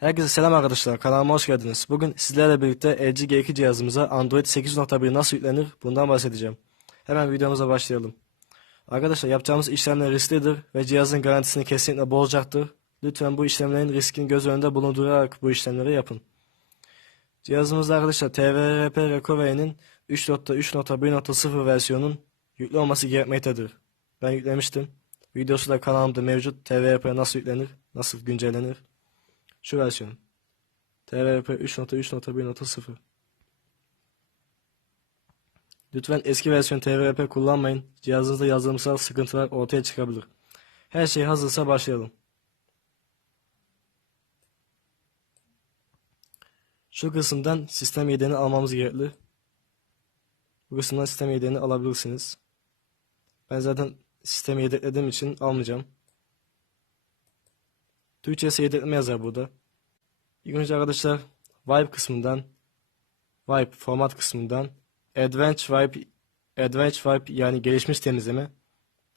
Herkese selam arkadaşlar, kanalıma hoş geldiniz. Bugün sizlerle birlikte LG G2 cihazımıza Android 8.1 nasıl yüklenir bundan bahsedeceğim. Hemen videomuza başlayalım. Arkadaşlar yapacağımız işlemler risklidir ve cihazın garantisini kesinlikle bozacaktır. Lütfen bu işlemlerin riskini göz önünde bulundurarak bu işlemleri yapın. Cihazımızda arkadaşlar TVRP Recovery'nin 3.3.1.0 versiyonun yüklü olması gerekmektedir. Ben yüklemiştim. Videosu da kanalımda mevcut. TVRP nasıl yüklenir, nasıl güncellenir. Şu versiyon. TVRP 3.3.1.0 Lütfen eski versiyon TVRP kullanmayın. Cihazınızda yazılımsal sıkıntılar ortaya çıkabilir. Her şey hazırsa başlayalım. Şu kısımdan sistem yedeğini almamız gerekli. Bu kısımdan sistem yedeğini alabilirsiniz. Ben zaten sistemi yedeklediğim için almayacağım. Türkçesi yedekleme yazar burada. İlk önce arkadaşlar Vibe kısmından Vibe format kısmından Advanced Vibe Advanced Vibe yani gelişmiş temizleme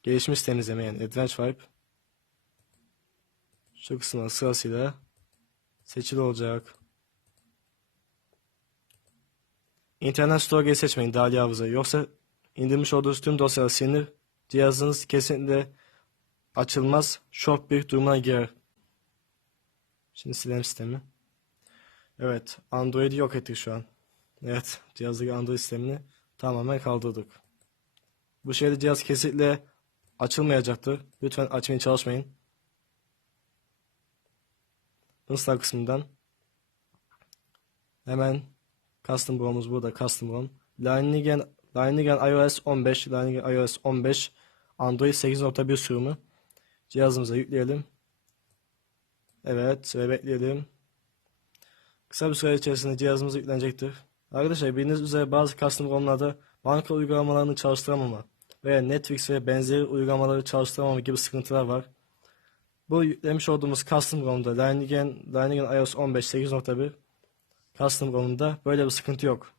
gelişmiş temizleme yani Advanced Vibe şu kısımdan sırasıyla seçili olacak. İnternet Storage'ı seçmeyin dahili hafıza yoksa indirmiş olduğunuz tüm dosyalar silinir. Cihazınız kesinlikle açılmaz, şok bir duruma girer. Şimdi silelim sistemi. Evet, Android'i yok ettik şu an. Evet, cihazdaki Android sistemini tamamen kaldırdık. Bu şeyde cihaz kesinlikle açılmayacaktır. Lütfen açmaya çalışmayın. Install kısmından hemen Custom ROM'umuz burada, Custom ROM. Lineagen, Lineagen iOS 15, Lineagen iOS 15, Android 8.1 sürümü cihazımıza yükleyelim. Evet ve bekleyelim. Kısa bir süre içerisinde cihazımıza yüklenecektir. Arkadaşlar bildiğiniz üzere bazı custom ROM'larda banka uygulamalarını çalıştıramama veya Netflix ve benzeri uygulamaları çalıştıramama gibi sıkıntılar var. Bu yüklemiş olduğumuz custom ROM'da Lineagen, Lineagen iOS 15 8.1 custom ROM'da böyle bir sıkıntı yok.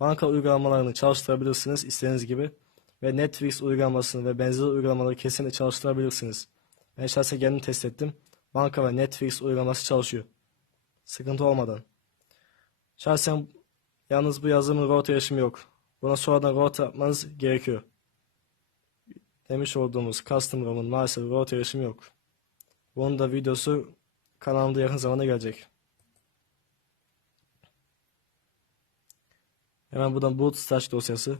Banka uygulamalarını çalıştırabilirsiniz istediğiniz gibi ve Netflix uygulamasını ve benzeri uygulamaları kesinlikle çalıştırabilirsiniz. Ben şahsen kendim test ettim. Banka ve Netflix uygulaması çalışıyor. Sıkıntı olmadan. Şahsen yalnız bu yazılımın router erişimi yok. Buna sonradan router yapmanız gerekiyor. Demiş olduğumuz custom ROM'un maalesef router erişimi yok. Bunun da videosu kanalımda yakın zamanda gelecek. Hemen buradan boot stash dosyası.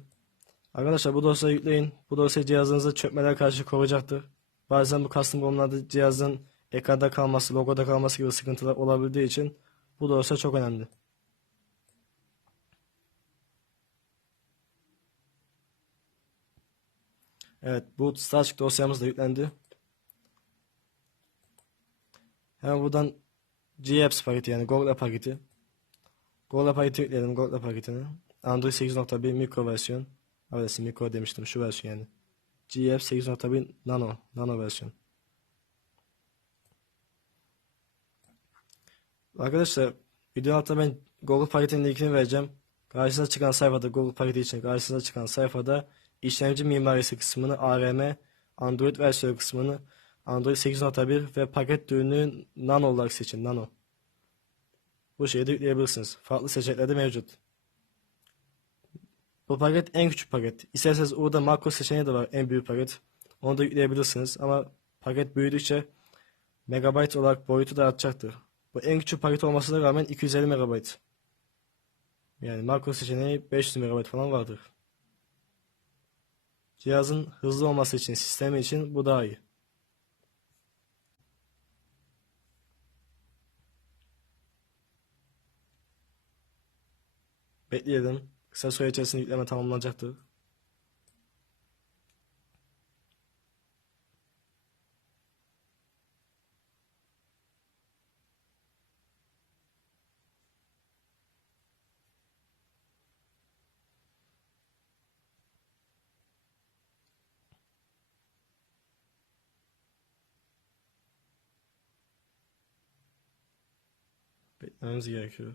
Arkadaşlar bu dosyayı yükleyin. Bu dosya cihazınızı çökmeler karşı koruyacaktır. Bazen bu custom ROM'larda cihazın ekranda kalması, logoda kalması gibi sıkıntılar olabildiği için bu dosya çok önemli. Evet, boot stash dosyamız da yüklendi. Hemen buradan GApps paketi yani Google paketi. Google paketi yükleyelim, Google paketini. Android 8.1 mikro versiyon. Evet, mikro demiştim, şu versiyon yani. GApps 8.1 nano, nano versiyon. Arkadaşlar video altına ben Google paketinin linkini vereceğim. Karşınıza çıkan sayfada Google paketi için karşınıza çıkan sayfada işlemci mimarisi kısmını ARM, Android versiyonu kısmını Android 8.1 ve paket türünü Nano olarak seçin. Nano. Bu şeyi de yükleyebilirsiniz. Farklı seçeneklerde mevcut. Bu paket en küçük paket. İsterseniz orada makro seçeneği de var. En büyük paket. Onu da yükleyebilirsiniz. Ama paket büyüdükçe megabayt olarak boyutu da artacaktır. Bu en küçük paket olmasına rağmen 250 MB. Yani makro seçeneği 500 MB falan vardır. Cihazın hızlı olması için, sistemi için bu daha iyi. Bekleyelim. Kısa süre içerisinde yükleme tamamlanacaktır. Gitmemiz gerekiyor.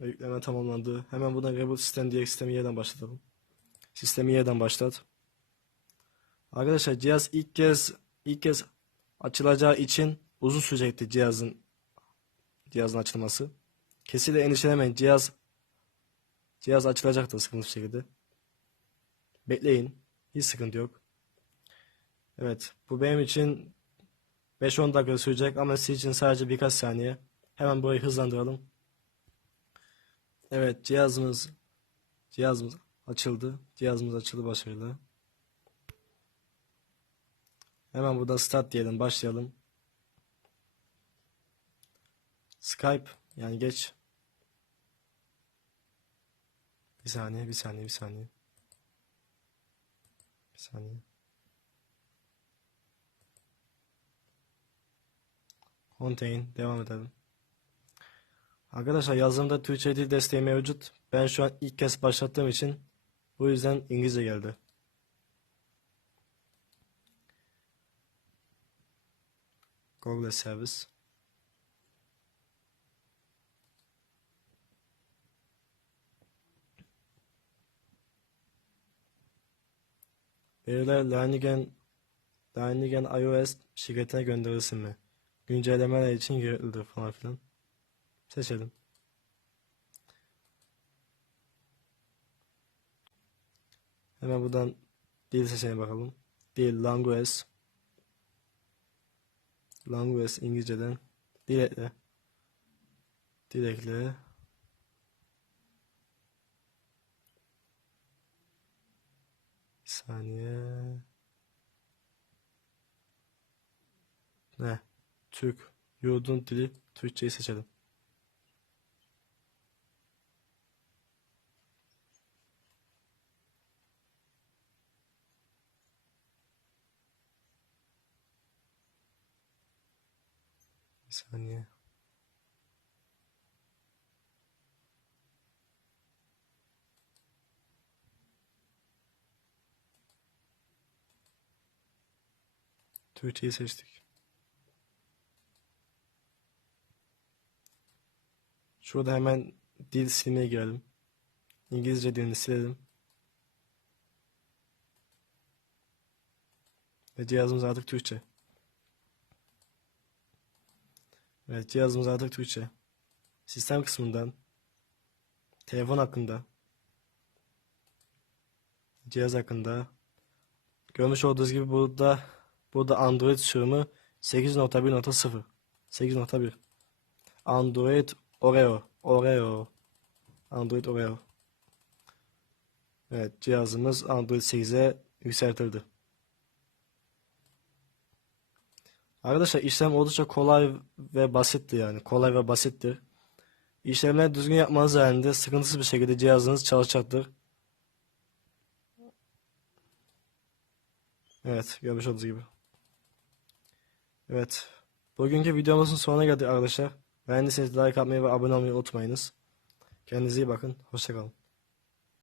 Ve yükleme tamamlandı. Hemen buradan reboot sistem diye sistemi yerden başlatalım. Sistemi yerden başlat. Arkadaşlar cihaz ilk kez ilk kez açılacağı için uzun sürecekti cihazın cihazın açılması. Kesinlikle endişelemeyin. Cihaz cihaz açılacaktır sıkıntı şekilde. Bekleyin. Hiç sıkıntı yok. Evet. Bu benim için 5-10 dakika sürecek ama sizin için sadece birkaç saniye. Hemen burayı hızlandıralım. Evet cihazımız cihazımız açıldı. Cihazımız açıldı başarılı. Hemen burada start diyelim başlayalım. Skype yani geç. Bir saniye bir saniye bir saniye. Bir saniye. Contain devam edelim. Arkadaşlar yazılımda Türkçe dil desteği mevcut. Ben şu an ilk kez başlattığım için bu yüzden İngilizce geldi. Google Service. Veriler Learningen, Learningen iOS şirketine gönderilsin mi? Güncellemeler için gereklidir falan filan. Seçelim. Hemen buradan dil seçeneğine bakalım. Dil, language. Language İngilizceden. Dil ekle. Dil ekle. Saniye. Ne? Türk. Yurdun dili Türkçeyi seçelim. Bir saniye. Türkçeyi seçtik. Şurada hemen dil silmeye girelim. İngilizce dilini silelim. Ve cihazımız artık Türkçe. Evet cihazımız artık Türkçe. Sistem kısmından telefon hakkında cihaz hakkında görmüş olduğunuz gibi burada burada Android sürümü 8.1.0 8.1 Android Oreo Oreo Android Oreo Evet cihazımız Android 8'e yükseltildi. Arkadaşlar işlem oldukça kolay ve basitti yani. Kolay ve basittir. İşlemleri düzgün yapmanız halinde sıkıntısız bir şekilde cihazınız çalışacaktır. Evet, görmüş olduğunuz gibi. Evet. Bugünkü videomuzun sonuna geldik arkadaşlar. Beğendiyseniz like atmayı ve abone olmayı unutmayınız. Kendinize iyi bakın. Hoşçakalın.